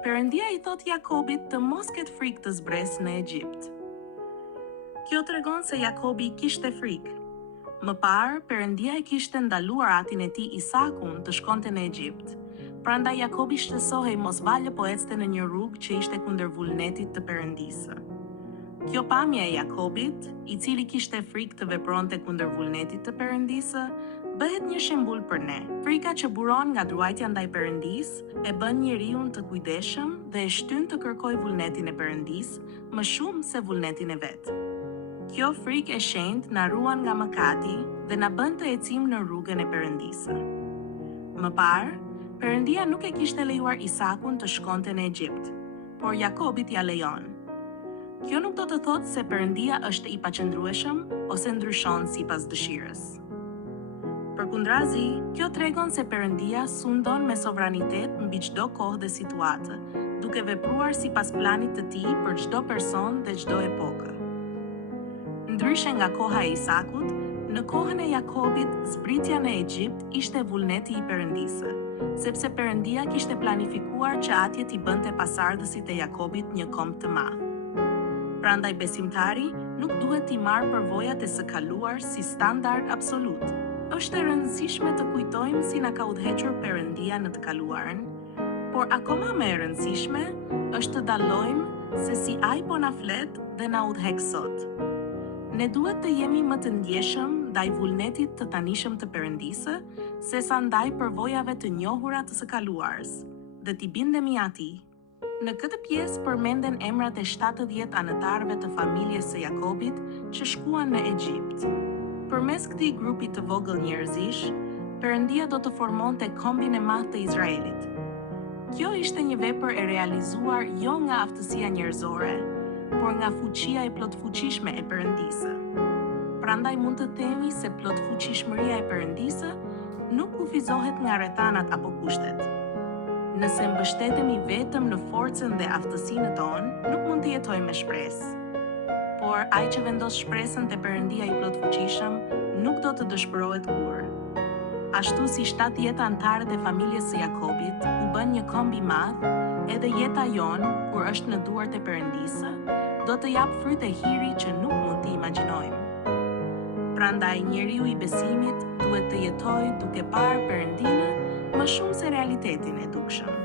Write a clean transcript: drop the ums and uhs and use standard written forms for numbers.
Perëndia I thot Jakobit të mos ketë frikë të zbresë në Egjipt. Kjo tregon se Jakobi kishte frikë. Më parë, Perëndia I kishte ndaluar atin e tij Isakun të shkonte në Egjipt. Prandaj Jakobi shtësohej mos valë po ecte në një rrugë që ishte kundër vullnetit të Perëndisë. Kjo pamje e Jakobit, I cili kishte frikë të vepronte kundër vullnetit të Perëndisë, bëhet një shembull për ne. Frika që buron nga ruajtja ndaj Perëndisë e bën njeriu të kujdesshëm dhe e shtyn të kërkojë vullnetin e Perëndisë më shumë se vullnetin e vet. Kjo frikë e shenjtë na ruan nga mëkati dhe na bën të ecim në rrugën e Perëndisë. Më parë, Perëndia nuk e kishte lejuar Isakun të shkonte në Egjipt, por Jakobit ja lejon. Kjo nuk do të thotë se Perëndia është I paqëndrueshëm ose ndryshon sipas dëshirës. Përkundrazi, kjo tregon se Perëndia sundon me sovranitet mbi çdo kohë dhe situatë, duke vepruar sipas planit të tij për çdo person dhe çdo epokë. Ndryshe nga koha e Isakut, në kohën e Jakobit, zbritja në Egjipt ishte vullneti I Perëndisë, sepse Perëndia kishte planifikuar që atje t'i bënte pasardhësit e Jakobit një komb të madh. Prandaj besimtari nuk duhet t'i marrë përvojat e së kaluar si standard absolut. Është e rëndësishme të kujtojmë si na ka udhëhequr Perëndia në të kaluarën, por akoma më e rëndësishme është të dallojmë se si Ai po na flet dhe na udhëheq sot. Ne duhet të jemi më të ndjeshëm ndaj vullnetit të tanishëm të Perëndisë, sesa ndaj përvojave të njohura të së kaluarës, dhe t'i bindemi atij. Në këtë pjesë përmenden emrat e 70 anëtarëve të familjes së Jakobit që shkuan në Egjipt. Përmes këtij grupi të vogël njerëzish, Perëndia do të formonte kombin e madh të Izraelit. Kjo ishte një vepër e realizuar jo nga aftësia njerëzore, por nga fuqia e plotfuqishme e Perëndisë. Prandaj mund të themi se plotfuqishmëria e Perëndisë nuk kufizohet nga rrethanat apo kushtet. Nëse mbështetemi vetëm në forcën dhe aftësinë tonë, nuk mund të jetojmë me shpresë. Por ai që vendos shpresën te Perëndia I plotfuqishëm nuk do të dëshpërohet kurrë. Ashtu si 70 anëtarët e familjes së Jakobit u bën një komb I madh, edhe jeta jonë, kur është në duart e Perëndisë, do të jap fryt e hiri që nuk mund t'i imagjinojmë. Prandaj njeriu I besimit duhet të jetojë duke parë Perëndinë më shumë se realitetin e dukshëm.